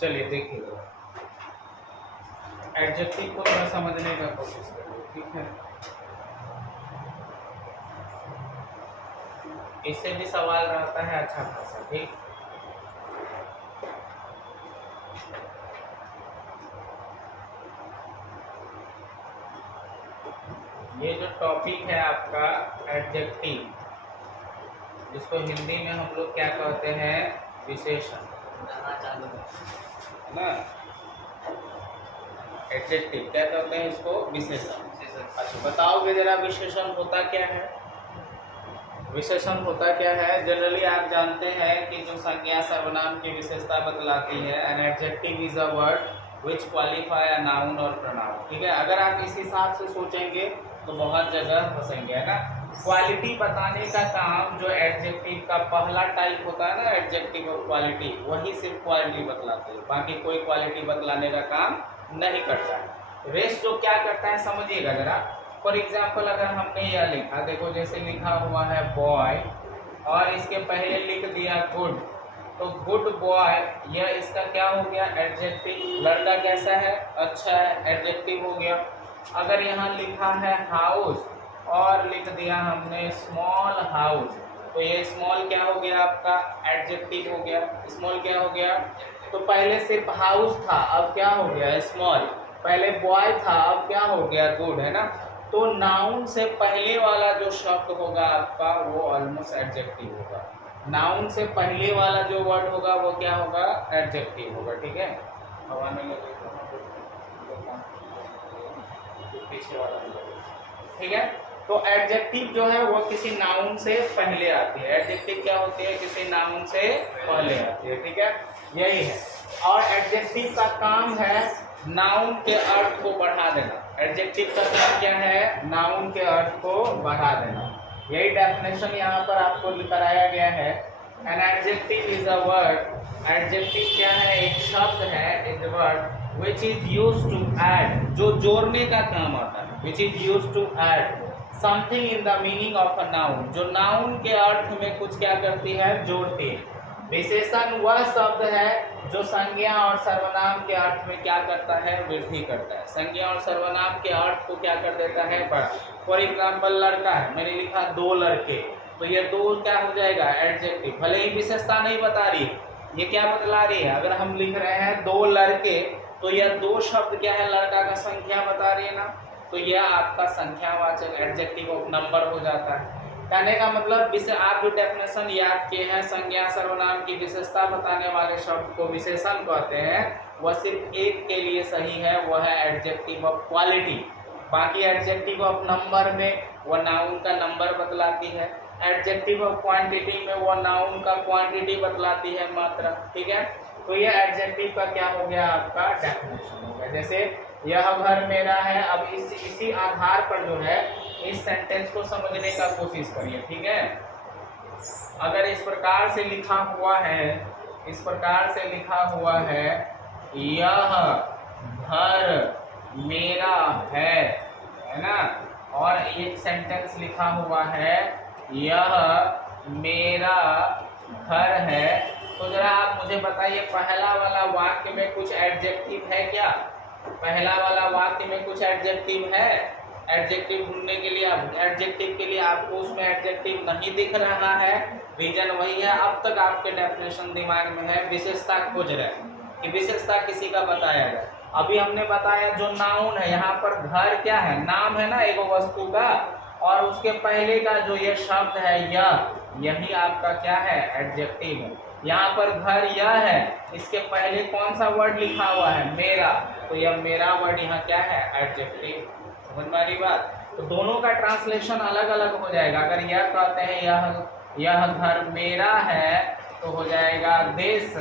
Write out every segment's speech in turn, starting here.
चलिए देखिए, एडजेक्टिव को थोड़ा समझने का कोशिश करिए, ठीक है। इससे भी सवाल रहता है अच्छा खासा, ठीक। ये जो टॉपिक है आपका एडजेक्टिव, जिसको हिंदी में हम लोग क्या कहते हैं, विशेषण, है ना। एडजेक्टिव क्या कहते हैं इसको, विशेषण। अच्छा बताओगे जरा, विशेषण होता क्या है? विशेषण होता क्या है? जनरली आप जानते हैं कि जो संज्ञा सर्वनाम की विशेषता बतलाती है, an adjective is a word which qualify a noun और प्रोनाउन, ठीक है। अगर आप इस हिसाब से सोचेंगे तो बहुत जगह फंसेंगे, है ना। क्वालिटी बताने का काम जो एडजेक्टिव का पहला टाइप होता है ना, एडजेक्टिव और क्वालिटी, वही सिर्फ क्वालिटी बतलाती है, बाकी कोई क्वालिटी बतलाने का काम नहीं करता है। रेस्ट जो क्या करता है समझिएगा जरा। फॉर एग्जाम्पल अगर हमने यह लिखा, देखो जैसे लिखा हुआ है बॉय और इसके पहले लिख दिया गुड, तो गुड बॉय, यह इसका क्या हो गया, एडजेक्टिव। लड़का कैसा है, अच्छा है, एडजेक्टिव हो गया। अगर यहाँ लिखा है हाउस और लिख दिया हमने स्मॉल हाउस, तो ये स्मॉल क्या हो गया आपका, एडजेक्टिव हो गया। स्मॉल क्या हो गया, तो पहले सिर्फ हाउस था, अब क्या हो गया, स्मॉल। पहले बॉय था, अब क्या हो गया, गुड, है ना। तो नाउन से पहले वाला जो शब्द होगा आपका, वो ऑलमोस्ट एडजेक्टिव होगा। नाउन से पहले वाला जो वर्ड होगा वो क्या होगा, एडजेक्टिव होगा, ठीक है। हवा में लगे पीछे वाला, ठीक है। तो एडजेक्टिव जो है वो किसी नाउन से पहले आती है। एडजेक्टिव क्या होती है, किसी नाउन से पहले आती है, ठीक है, यही है। और एडजेक्टिव का काम है नाउन के अर्थ को बढ़ा देना। एडजेक्टिव का काम क्या है, नाउन के अर्थ को बढ़ा देना। यही डेफिनेशन यहाँ पर आपको कराया गया है। An adjective is a word, adjective क्या है, एक शब्द है, is word which is used to add, जो जोड़ने का काम आता है, which is used to add something in the meaning of a noun, जो नाउन के अर्थ में कुछ क्या करती है, जोड़ती है। विशेषण वह शब्द है जो संज्ञा और सर्वनाम के अर्थ में क्या करता है, वृद्धि करता है। संज्ञा और सर्वनाम के अर्थ को क्या कर देता है, बढ़ा। फॉर एग्जाम्पल लड़का है, मैंने लिखा दो लड़के, तो ये दो क्या हो जाएगा, एडजेक्टिव। भले ही विशेषता नहीं बता रही है, ये क्या बतला रही है। अगर हम लिख रहे हैं दो लड़के, तो यह दो शब्द क्या है, लड़का का संख्या बता रही है ना, तो यह आपका संख्यावाचक एडजेक्टिव ऑफ नंबर हो जाता है। कहने का मतलब, आप जो डेफिनेशन याद किए हैं, संज्ञा सर्वनाम की विशेषता बताने वाले शब्द को विशेषण कहते हैं, वह सिर्फ एक के लिए सही है, वह है एडजेक्टिव ऑफ क्वालिटी। बाकी एडजेक्टिव ऑफ नंबर में वह नाउन का नंबर बतलाती है, एडजेक्टिव ऑफ क्वांटिटी में वह नाउन का क्वांटिटी बतलाती है, मात्रा, ठीक है। तो ये एडजेक्टिव का क्या हो गया, आपका डेफिनेशन हो गया। जैसे यह घर मेरा है, अब इसी आधार पर जो है इस सेंटेंस को समझने का कोशिश करिए, ठीक है। अगर इस प्रकार से लिखा हुआ है, इस प्रकार से लिखा हुआ है, यह घर मेरा है ना, और एक सेंटेंस लिखा हुआ है, यह मेरा घर है, तो जरा आप मुझे बताइए, पहला वाला वाक्य में कुछ एडजेक्टिव है क्या? पहला वाला वाक्य में कुछ एडजेक्टिव है? एडजेक्टिव ढूंढने के लिए, एडजेक्टिव के लिए आपको उसमें एडजेक्टिव नहीं दिख रहा है, रीजन वही है, अब तक आपके डेफिनेशन दिमाग में है, विशेषता खोज रहे हैं कि विशेषता किसी का बताया जाए। अभी हमने बताया जो नाउन है, यहाँ पर घर क्या है, नाम है ना एक वस्तु का, और उसके पहले का जो ये शब्द है यही आपका क्या है, एडजेक्टिव है। यहाँ पर घर यह है, इसके पहले कौन सा वर्ड लिखा हुआ है, मेरा, तो यह मेरा वर्ड यहाँ क्या है, एडजेक्टिव। समझ में आ रही बात? तो दोनों का ट्रांसलेशन अलग अलग हो जाएगा। अगर यह कहते हैं यह घर मेरा है, तो हो जाएगा दिस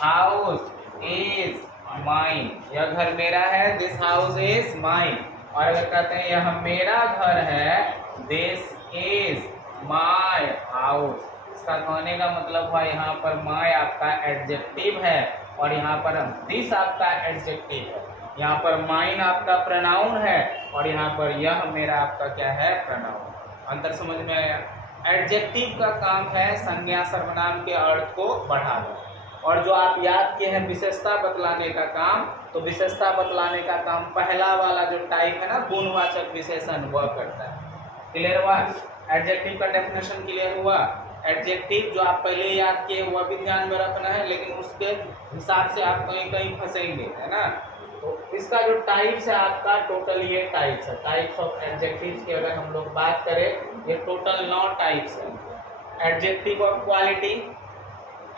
हाउस इज माइन। यह घर मेरा है, दिस हाउस इज माइन। और अगर कहते हैं यह मेरा घर है, दिस इज माय हाउस। इसका कहने का मतलब हुआ यहाँ पर माय आपका एडजेक्टिव है और यहाँ पर दिस आपका एडजेक्टिव है। यहाँ पर माइन आपका प्रोनाउन है और यहाँ पर यह मेरा आपका क्या है, प्रोनाउन। अंतर समझ में आया? एडजेक्टिव का काम है संज्ञा सर्वनाम के अर्थ को बढ़ाना, और जो आप याद किए हैं विशेषता बतलाने का काम, तो विशेषता बतलाने का काम पहला वाला जो टाइप है ना गुणवाचक विशेषण, वह करता है। क्लियर हुआ? एडजेक्टिव का डेफिनेशन क्लियर हुआ? एडजेक्टिव जो आप पहले याद किए वह भी ध्यान में रखना है, लेकिन उसके हिसाब से आप कहीं कहीं फंसेंगे, है ना। तो इसका जो टाइप्स है आपका टोटल ये टाइप्स है, टाइप्स ऑफ एडजेक्टिव्स की अगर हम लोग बात करें, ये टोटल 9 टाइप्स है। Adjective of quality,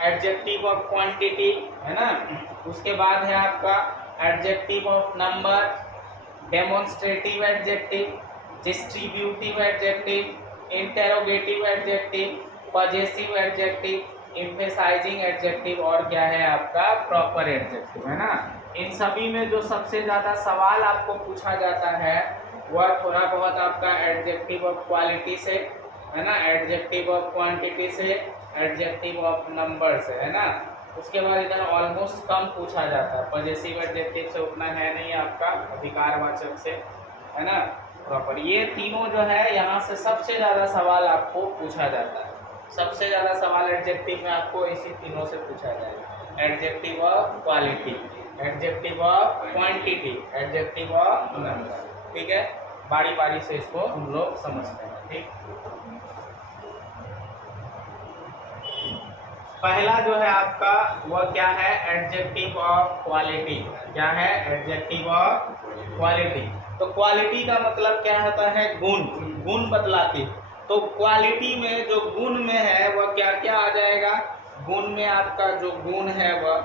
adjective of quantity, है ना। उसके बाद है आपका adjective of number, demonstrative adjective, distributive adjective, interrogative adjective, possessive adjective, emphasizing adjective और क्या है आपका प्रॉपर एडजेक्टिव, है ना। इन सभी में जो सबसे ज्यादा सवाल आपको पूछा जाता है वह थोड़ा बहुत आपका एडजेक्टिव ऑफ क्वालिटी से, है ना, एडजेक्टिव ऑफ क्वांटिटी से, एडजेक्टिव ऑफ नंबर से, है ना। उसके बाद इधर ऑलमोस्ट कम पूछा जाता है, पजेसिव एडजेक्टिव से उतना है नहीं आपका, अधिकारवाचक से, है ना, प्रॉपर। ये तीनों जो है यहाँ से सबसे ज़्यादा सवाल आपको पूछा जाता है। सबसे ज़्यादा सवाल एडजेक्टिव में आपको इसी तीनों से पूछा जाएगा, adjective of quality, adjective of quantity, adjective of number. ठीक है, बारी बारी से इसको हम लोग समझते हैं। ठीक, पहला जो है आपका वह क्या है, एडजेक्टिव ऑफ क्वालिटी। क्या है? Adjective of quality. तो क्वालिटी का मतलब क्या होता है, गुण, गुण बतलाती। तो क्वालिटी में जो गुण में है वह क्या क्या आ जाएगा, गुण में आपका जो गुण है वह,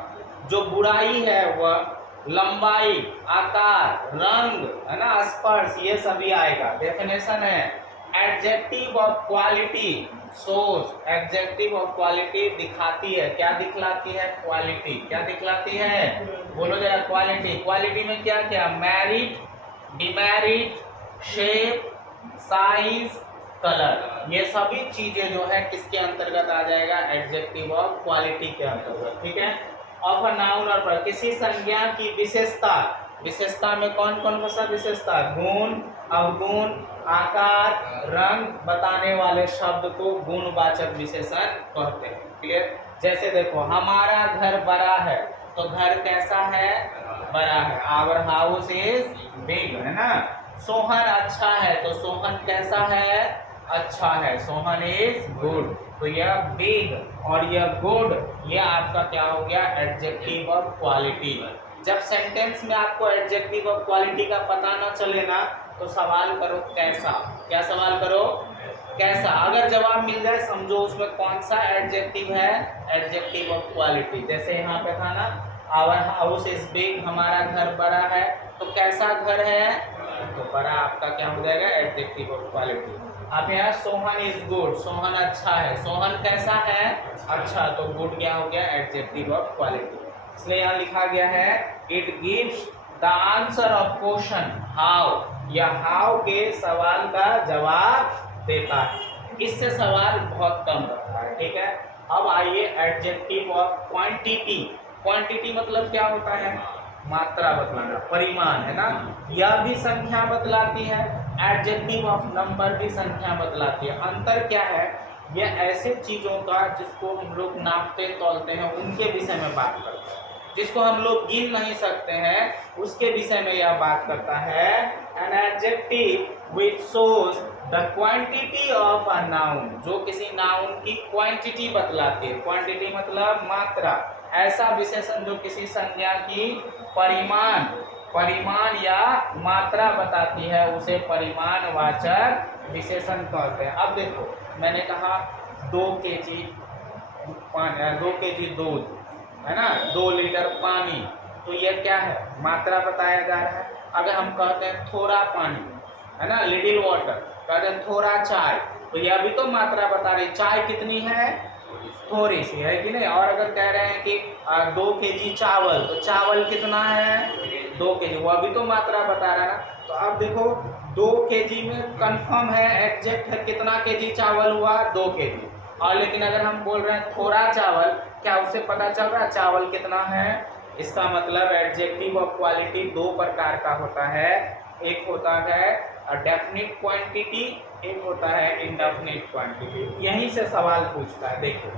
जो बुराई है वह, लंबाई, आकार, रंग, है ना, स्पर्श, ये सभी आएगा। डेफिनेशन है adjective of quality shows, adjective of quality दिखाती है, क्या दिखलाती है, क्वालिटी। क्या दिखलाती है, बोलो जरा, क्वालिटी। क्वालिटी में क्या क्या, merit, demerit, shape, size, colour, ये सभी चीजें जो है किसके अंतर्गत आ जाएगा, एडजेक्टिव ऑफ क्वालिटी के अंतर्गत। ठीक है। ऑफ अ नाउन और वर्ब, किसी संज्ञा की विशेषता, विशेषता में कौन कौन सा विशेषता, गुण, अवगुण, आकार, रंग बताने वाले शब्द को गुणवाचक विशेषण कहते हैं। क्लियर? जैसे देखो, हमारा घर बड़ा है, तो घर कैसा है, बड़ा है। आवर हाउस इज बिग, है ना। सोहन अच्छा है, तो सोहन कैसा है, अच्छा है। सोहन इज गुड, तो यह बिग और यह गुड, यह आपका क्या हो गया, एडजेक्टिव ऑफ क्वालिटी। जब सेंटेंस में आपको एडजेक्टिव ऑफ क्वालिटी का पता ना चले ना, तो सवाल करो कैसा। क्या सवाल करो, कैसा। अगर जवाब मिल जाए समझो उसमें कौन सा एडजेक्टिव है, एडजेक्टिव ऑफ क्वालिटी। जैसे यहाँ पे था ना, आवर हाउस इज बिग, हमारा घर बड़ा है, तो कैसा घर है, तो बड़ा आपका क्या हो जाएगा, एडजेक्टिव ऑफ क्वालिटी। अब यहाँ सोहन इज गुड, सोहन अच्छा है, सोहन कैसा है, अच्छा, तो गुड क्या हो गया, एडजेक्टिव ऑफ क्वालिटी। इसलिए यहाँ लिखा गया है it gives the answer of question how, या हाउ के सवाल का जवाब देता है। इससे सवाल बहुत कम रहता है। ठीक है। अब आइए एडजेक्टिव ऑफ क्वांटिटी। क्वांटिटी मतलब क्या होता है, मात्रा बतलाना, परिमाण, है ना। यह भी संख्या बतलाती है। एडजेक्टिव ऑफ नंबर भी संख्या बतलाती है। अंतर क्या है, यह ऐसे चीजों का जिसको हम लोग नापते तौलते हैं उनके विषय में बात करते हैं, जिसको हम लोग गिन नहीं सकते हैं उसके विषय में यह बात करता है। An adjective which shows the quantity of a noun, जो किसी नाउन की क्वांटिटी बतलाती है। क्वांटिटी मतलब मात्रा। ऐसा विशेषण जो किसी संज्ञा की परिमाण, परिमाण या मात्रा बताती है, उसे परिमाणवाचक विशेषण कहते हैं। अब देखो, मैंने कहा 2 केजी पानी, 2 केजी दूध, है ना, 2 लीटर पानी, तो यह क्या है, मात्रा बताया जा रहा है। अगर हम कहते हैं थोड़ा पानी, है ना, लिटिल वाटर, कहते हैं थोड़ा चाय, तो यह भी तो मात्रा बता रही, चाय कितनी है, थोड़ी सी है कि नहीं। और अगर कह रहे हैं कि 2 केजी चावल, तो चावल कितना है, 2 केजी, वह भी तो मात्रा बता रहा है ना। तो अब देखो 2 केजी में कंफर्म है, एग्जैक्ट है, कितना केजी चावल हुआ, 2 केजी। और लेकिन अगर हम बोल रहे हैं थोड़ा चावल, क्या उससे पता चल रहा है चावल कितना है? इसका मतलब एडजेक्टिव ऑफ क्वालिटी दो प्रकार का होता है, एक होता है डेफिनिट क्वांटिटी, एक होता है इनडेफिनिट क्वांटिटी। यहीं से सवाल पूछता है। देखो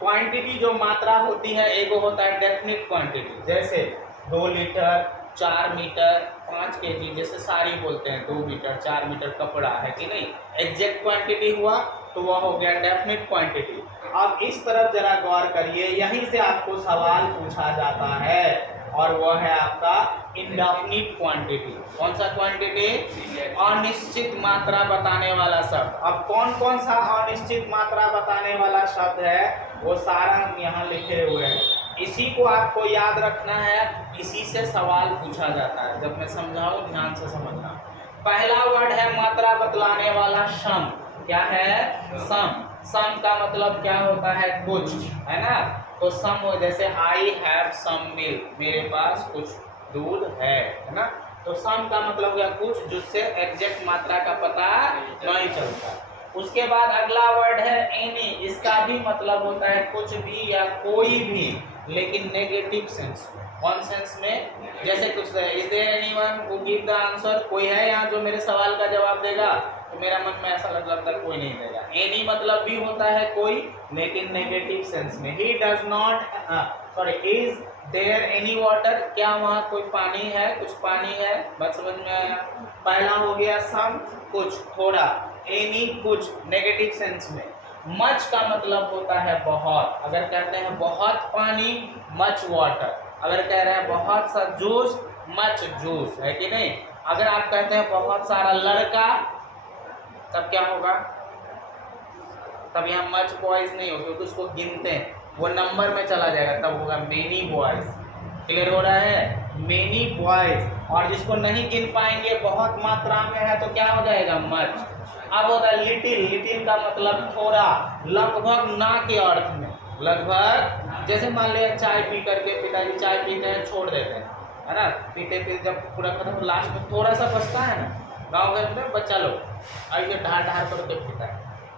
क्वांटिटी जो मात्रा होती है, एक होता है डेफिनिट क्वांटिटी, जैसे 2 लीटर, 4 मीटर, 5 केजी, जैसे साड़ी बोलते हैं 2 मीटर 4 मीटर कपड़ा है कि नहीं, एग्जैक्ट क्वांटिटी हुआ तो वह हो गया डेफिनिट क्वांटिटी। अब इस तरफ जरा गौर करिए, यहीं से आपको सवाल पूछा जाता है और वह है आपका इनडेफिनिट क्वांटिटी। कौन सा क्वांटिटी? अनिश्चित मात्रा बताने वाला शब्द। अब कौन कौन सा अनिश्चित मात्रा बताने वाला शब्द है वो सारा हम यहाँ लिखे हुए हैं, इसी को आपको याद रखना है, इसी से सवाल पूछा जाता है। जब मैं समझाऊं ध्यान से समझना। पहला वर्ड है मात्रा बतलाने वाला सम। क्या है? सम। सम का मतलब क्या होता है? कुछ, है ना। तो सम हो, जैसे आई हैव सम मिल्क, मेरे पास कुछ दूध है ना। तो सम का मतलब क्या? कुछ, जिससे एग्जैक्ट मात्रा का पता नहीं चलता। उसके बाद अगला वर्ड है एनी। इसका भी मतलब होता है कुछ भी या कोई भी, लेकिन नेगेटिव सेंस में। कौन सेंस में? जैसे कुछ is there anyone who give the answer, कोई है यहाँ जो मेरे सवाल का जवाब देगा? तो मेरा मन में ऐसा लगता है कोई नहीं देगा। एनी मतलब भी होता है कोई, लेकिन नेगेटिव सेंस में। He does not, sorry, is there any water, क्या वहाँ कोई पानी है? कुछ पानी है, बात समझ में आया? पहला हो गया सम, कुछ, थोड़ा। एनी, कुछ, नेगेटिव सेंस में। मच का मतलब होता है बहुत। अगर कहते हैं बहुत पानी, मच वाटर। अगर कह रहे हैं बहुत सा जूस, मच जूस, है कि नहीं। अगर आप कहते हैं बहुत सारा लड़का, तब क्या होगा? तब यहाँ मच बॉयज नहीं होगा, क्योंकि उसको गिनते हैं, वो नंबर में चला जाएगा, तब होगा मेनी बॉयज। क्लियर हो रहा है? Many boys. और जिसको नहीं गिन पाएंगे, बहुत मात्रा में है, तो क्या हो जाएगा? मच। अब होता है लिटिल। लिटिल का मतलब थोड़ा, लगभग, ना के अर्थ में, लगभग। जैसे मान लिया चाय पी करके पिताजी चाय पीते हैं, छोड़ देते हैं, है ना। पीते पीते जब पूरा खत्म, लास्ट में थोड़ा सा बचता है ना। गाँव घर में बच्चा लोग ऐसे ढार ढार करके पीता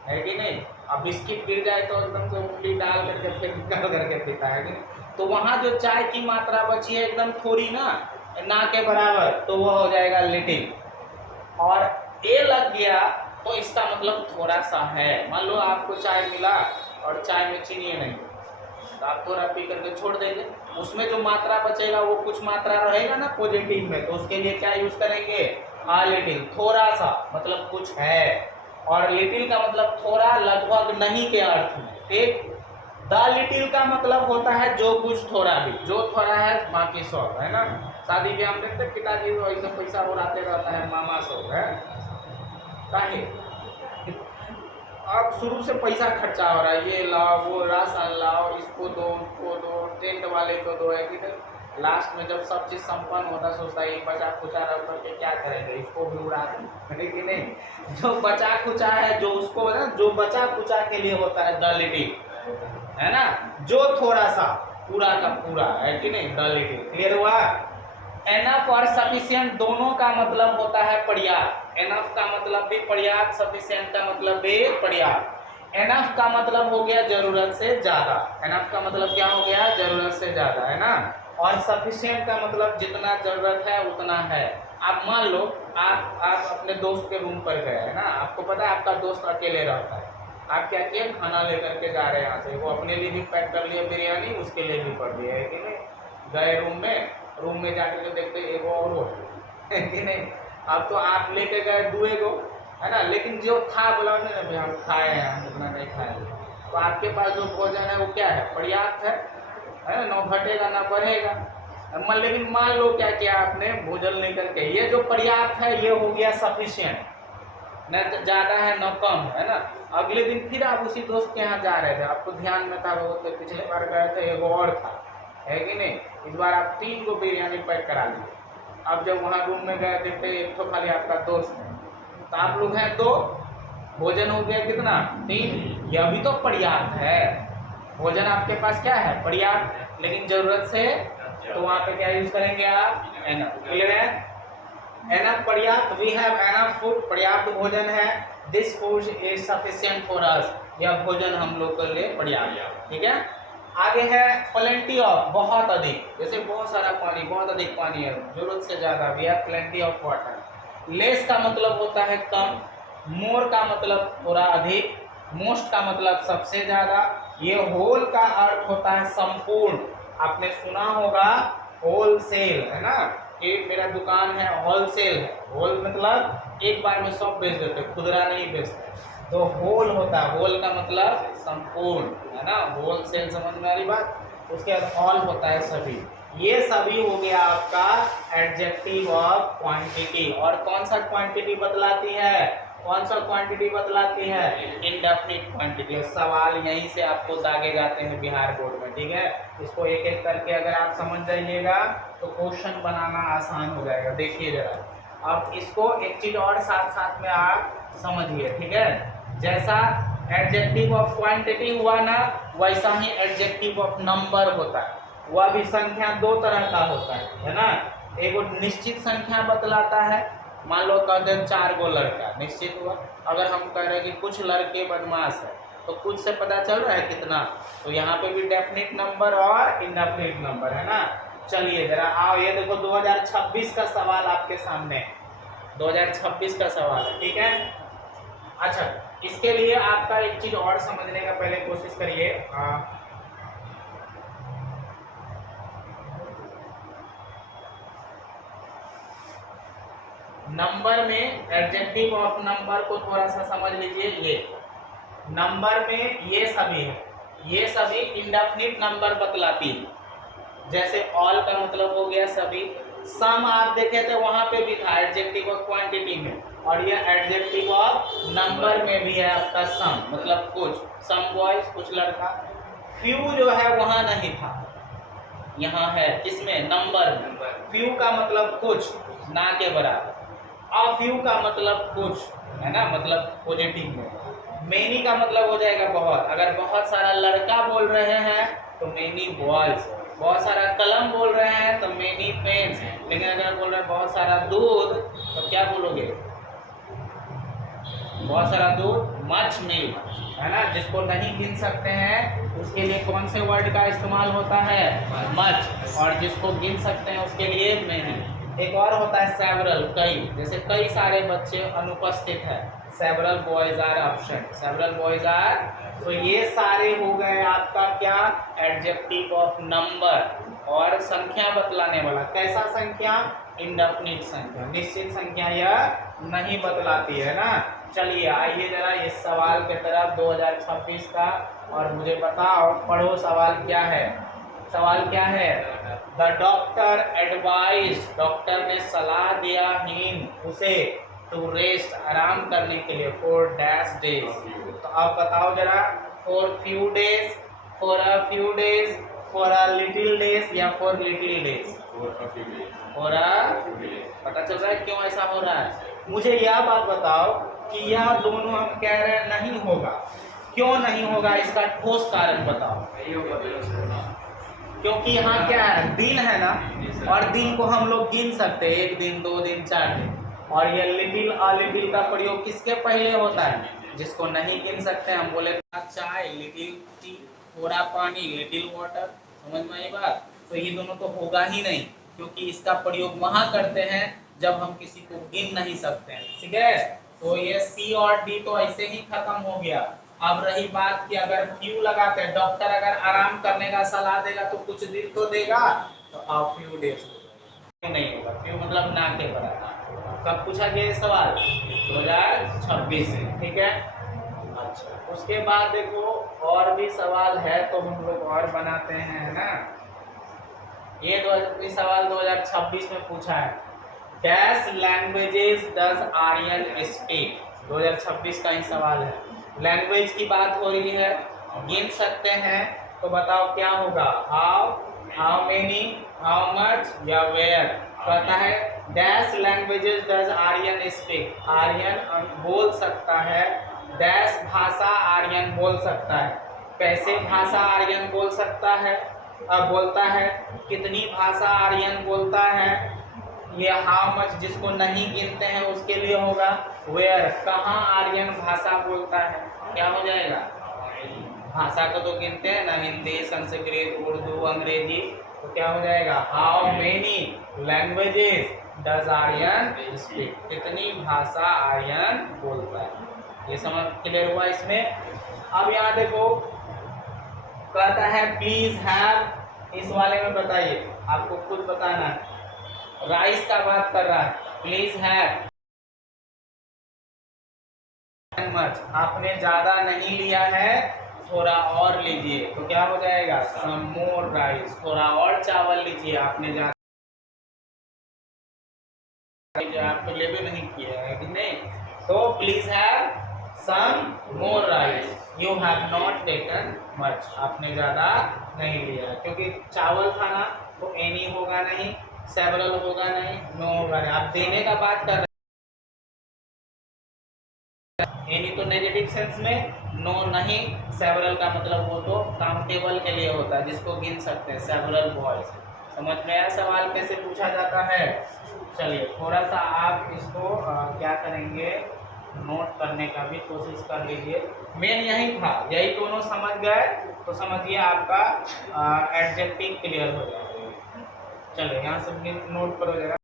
है कि नहीं। अब बिस्किट गिर जाए तो एकदम से उंगली डाल करके फिर निकाल करके पीता है कि नहीं। तो वहाँ जो चाय की मात्रा बची है एकदम थोड़ी, ना के बराबर, तो वो हो जाएगा लिटिल। और ए लग गया तो इसका मतलब थोड़ा सा है। मान लो आपको चाय मिला और चाय में चीनी नहीं, तो आप थोड़ा पी करके छोड़ देंगे, उसमें जो मात्रा बचेगा वो कुछ मात्रा रहेगा ना पॉजिटिव में, तो उसके लिए क्या यूज करेंगे? आ लिटिल, थोड़ा सा, मतलब कुछ है। और लिटिल का मतलब थोड़ा, लगभग, नहीं के अर्थ में, ठीक। द लिटिल का मतलब होता है जो कुछ थोड़ा भी, जो थोड़ा है बाकी सब, है ना। शादी ब्याह में देखते पिताजी तो एकदम पैसा उड़ाते रहता है, मामा सब है काहे। अब शुरू से पैसा खर्चा हो रहा है, ये लाओ, वो राशन लाओ, इसको दो, उसको दो, टेंट वाले को दो, है कि नहीं। लास्ट में जब सब चीज संपन्न होता सोचता है बचा खुचा रख करके क्या करेंगे, इसको भी उड़ा दें, कि नहीं। जो बचा खुचा है, जो उसको ना, जो बचा खुचा के लिए होता है द लिटिल, है ना। जो थोड़ा सा, पूरा का पूरा, है कि नहीं, द लिटिल। क्लियर हुआ? एनफ और सफिशिएंट दोनों का मतलब होता है पर्याप्त। एनफ का मतलब भी पर्याप्त, सफिशिएंट का मतलब भी पर्याप्त। एनफ का मतलब हो गया जरूरत से ज्यादा। एनफ का मतलब क्या हो गया? जरूरत से ज्यादा, है ना। और सफिशिएंट का मतलब जितना जरूरत है उतना है। आप मान लो आप अपने दोस्त के रूम पर गए, है ना। आपको पता है आपका दोस्त अकेले रहता है, आप क्या किए? खाना लेकर के जा रहे हैं यहाँ से, वो अपने लिए भी पैक कर लिया बिरयानी, उसके लिए भी कर दिया, है कि नहीं। गए रूम में जाकर के देखते एगो और हो, है कि नहीं। अब तो आप लेके गए दुएगो, है ना, लेकिन जो था बोला नहीं ना हम खाए हैं, हम उतना नहीं खाएंगे। तो आपके पास जो भोजन है वो क्या है? पर्याप्त है ना, न घटेगा ना बढ़ेगा। लेकिन मान लो क्या किया आपने? भोजन लेकर के, ये जो पर्याप्त है ये हो गया सफिशिएंट, न ज़्यादा है न कम, है ना। अगले दिन फिर आप उसी दोस्त के यहाँ जा रहे थे, आपको ध्यान में था वो तो पिछले बार गए थे एगो और था, है कि नहीं। इस बार आप 3 को बिरयानी पैक करा लिए। अब जब वहाँ रूम में गए देखते एक तो खाली आपका दोस्त है, तो आप लोग हैं 2, भोजन हो गया कितना? 3। यह भी तो पर्याप्त है, भोजन आपके पास क्या है? पर्याप्त, लेकिन जरूरत से, तो वहाँ पे क्या यूज करेंगे आप? एनफ। क्लियर है? एनफ पर्याप्त, वी हैव एनफ फूड, पर्याप्त भोजन है। This food is sufficient for us, या भोजन हम लोग के लिए पर्याप्त। ठीक है, आगे है प्लेंटी ऑफ, बहुत अधिक, जैसे बहुत सारा पानी, बहुत अधिक पानी है, जरूरत से ज्यादा, we have plenty of water. Less का मतलब होता है कम, मोर का मतलब थोड़ा अधिक, मोस्ट का मतलब सबसे ज्यादा, ये होल का अर्थ होता है संपूर्ण। आपने सुना होगा होलसेल, है ना, कि मेरा दुकान है होलसेल है, होल मतलब एक बार में सब बेच देते, खुदरा नहीं बेचते। तो होल होता है, होल का मतलब संपूर्ण, है ना, होलसेल, समझ में आ रही बात। उसके बाद ऑल होता है सभी। ये सभी हो गया आपका एडजेक्टिव ऑफ क्वांटिटी। और कौन सा क्वांटिटी बतलाती है, कौन सा क्वांटिटी बतलाती है, इंडेफिनिट क्वांटिटी। सवाल यहीं से आपको दागे जाते हैं बिहार बोर्ड में। ठीक है, इसको एक एक करके अगर आप समझ जाइएगा तो क्वेश्चन बनाना आसान हो जाएगा। देखिए जरा, अब इसको एक चीज और साथ साथ में आप समझिए। ठीक है, जैसा एडजेक्टिव ऑफ क्वांटिटी हुआ ना, वैसा ही एडजेक्टिव ऑफ नंबर होता है। वह भी संख्या दो तरह का होता है ना। एक निश्चित संख्या बतलाता है, मान लो कह दें 4 गो लड़का, निश्चित हुआ। अगर हम कह रहे हैं कि कुछ लड़के बदमाश है, तो कुछ से पता चल रहा है कितना, तो यहाँ पे भी डेफिनिट नंबर और इनडेफिनिट नंबर, है ना। चलिए जरा आओ, ये देखो 2026 का सवाल आपके सामने, 2026 का सवाल है। ठीक है, अच्छा, इसके लिए आपका एक चीज और समझने का पहले कोशिश करिए। नंबर में एडजेक्टिव ऑफ नंबर को थोड़ा सा समझ लीजिए। ये नंबर में ये सभी है, ये सभी इंडेफिनिट नंबर बतलाती है। जैसे ऑल का मतलब हो गया सभी, सम आप देखे थे वहां पे भी था एडजेक्टिव ऑफ क्वांटिटी में, और ये एडजेक्टिव ऑफ नंबर में भी है आपका सम, मतलब कुछ, सम बॉयज, कुछ लड़का। फ्यू जो है वहां नहीं था, यहाँ है, किसमें, नंबर में। फ्यू का मतलब कुछ, ना के बराबर। अ फ्यू का मतलब कुछ, है ना, मतलब पॉजिटिव में। मेनी का मतलब हो जाएगा बहुत, अगर बहुत सारा लड़का बोल रहे हैं तो मेनी बॉयज, बहुत सारा कलम बोल रहे हैं तो मेनी पेन्स। लेकिन अगर बोल रहे हैं बहुत सारा दूध तो क्या बोलोगे, बहुत सारा दूध, मच मिल्क, है ना। जिसको नहीं गिन सकते हैं उसके लिए कौन से वर्ड का इस्तेमाल होता है, मच, और जिसको गिन सकते हैं उसके लिए मेनी। एक और होता है सेवरल, कई, जैसे कई सारे बच्चे अनुपस्थित है, several boys are absent, several boys are. तो ये सारे हो गए आपका क्या, एडजेक्टिव ऑफ नंबर। और संख्या बतलाने वाला, कैसा संख्या, इंडेफिनिट संख्या, निश्चित संख्या यह नहीं बतलाती है ना। चलिए आइए जरा इस सवाल के तरफ 2026 का, और मुझे बताओ, पढ़ो सवाल क्या है। सवाल क्या है, द डॉक्टर एडवाइज, डॉक्टर ने सलाह दिया हिम, उसे, टू रेस्ट, आराम करने के लिए, फॉर डैश डेज। तो आप बताओ जरा, for few days, for a few days, for a little days, या for little days, for a, पता चल रहा है क्यों ऐसा हो रहा है। मुझे यह बात बताओ कि यह दोनों हम कह रहे हैं नहीं होगा, क्यों नहीं होगा, इसका ठोस कारण बताओ। क्योंकि यहाँ क्या है, दिन है ना, और दिन को हम लोग गिन सकते हैं, 1 दिन, 2 दिन, 4 दिन। और ये लिटिल अ लिटिल का प्रयोग किसके पहले होता है, जिसको नहीं गिन सकते। हम बोले चाय, लिटिल टी, थोड़ा पानी, लिटिल वाटर, समझ में आई बात। तो ये दोनों तो होगा ही नहीं, क्योंकि इसका प्रयोग वहां करते हैं जब हम किसी को गिन नहीं सकते हैं। ठीक है, तो ये सी और डी तो ऐसे ही खत्म हो गया। अब रही बात कि अगर फ्यू लगाते हैं, डॉक्टर अगर आराम करने का सलाह देगा तो कुछ दिन तो देगा, तो आप फ्यू डेज नहीं होगा, फ्यू मतलब ना के बराबर। कब पूछा गया ये सवाल, 2026 से। ठीक है, अच्छा, उसके बाद देखो और भी सवाल है तो हम लोग और बनाते हैं, है ना। ये सवाल 2026 में पूछा है, dash languages does Aryan speak, 2026 का ही सवाल है। लैंग्वेज की बात हो रही है, गिन सकते हैं, तो बताओ क्या होगा, how, how many, how much, या वेयर। कहता है dash languages does Aryan speak, Aryan बोल सकता है, डैश भाषा आर्यन बोल सकता है। कैसे भाषा आर्यन बोल सकता है, अब बोलता है, कितनी भाषा आर्यन बोलता है, ये हाउ मच जिसको नहीं गिनते हैं उसके लिए होगा। वेयर, कहाँ आर्यन भाषा बोलता है, क्या हो जाएगा, भाषा को तो गिनते हैं ना, हिंदी, संस्कृत, उर्दू, अंग्रेजी, तो क्या हो जाएगा how many languages does Aryan speak, कितनी भाषा आर्यन बोलता है। ये समझ क्लियर हुआ इसमें। अब यहाँ देखो कहता है प्लीज हैव, इस वाले में बताइए, आपको खुद बताना है। राइस का बात कर रहा है, प्लीज हैव मच, आपने ज्यादा नहीं लिया है, थोड़ा और लीजिए, तो क्या हो जाएगा सम मोर राइस, थोड़ा और चावल लीजिए, आपने ज्यादा आप तो ले भी नहीं किया है कि नहीं, तो please have some more rice, you have not taken much, आपने ज्यादा नहीं लिया, क्योंकि चावल खाना तो एनी होगा नहीं, सेवरल होगा नहीं, नो होगा नहीं, आप देने का बात कर रहे हैं। एनी तो नेगेटिव सेंस में, नो नहीं, सेवरल का मतलब वो तो काउंटेबल के लिए होता है, जिसको गिन सकते हैं, सेवरल बॉयज। समझ में आया सवाल कैसे पूछा जाता है। चलिए थोड़ा सा आप इसको क्या करेंगे, नोट करने का भी कोशिश कर लीजिए। मेन यही था, यही दोनों समझ गए तो समझिए आपका एडजेक्टिव क्लियर हो जाएगा। चलिए यहाँ से नोट करो जरा।